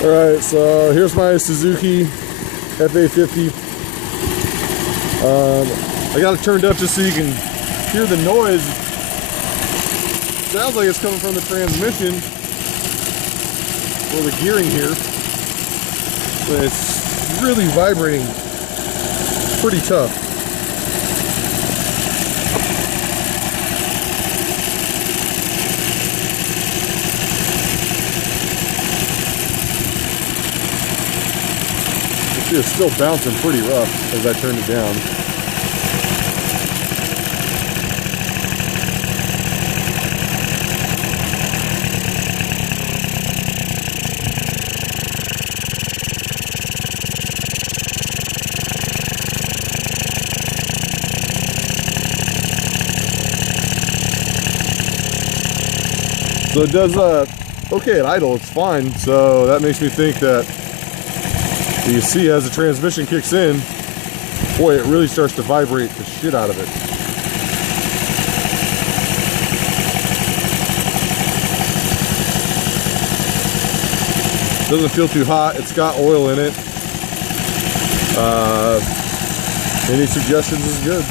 Alright, so here's my Suzuki FA 50. I got it turned up just so you can hear the noise. Sounds like it's coming from the transmission or the gearing here. But it's really vibrating. Pretty tough. It's still bouncing pretty rough as I turn it down. So it does okay at idle, it's fine. So that makes me think that you see as the transmission kicks in, boy, it really starts to vibrate the shit out of it. Doesn't feel too hot. It's got oil in it. Any suggestions is good.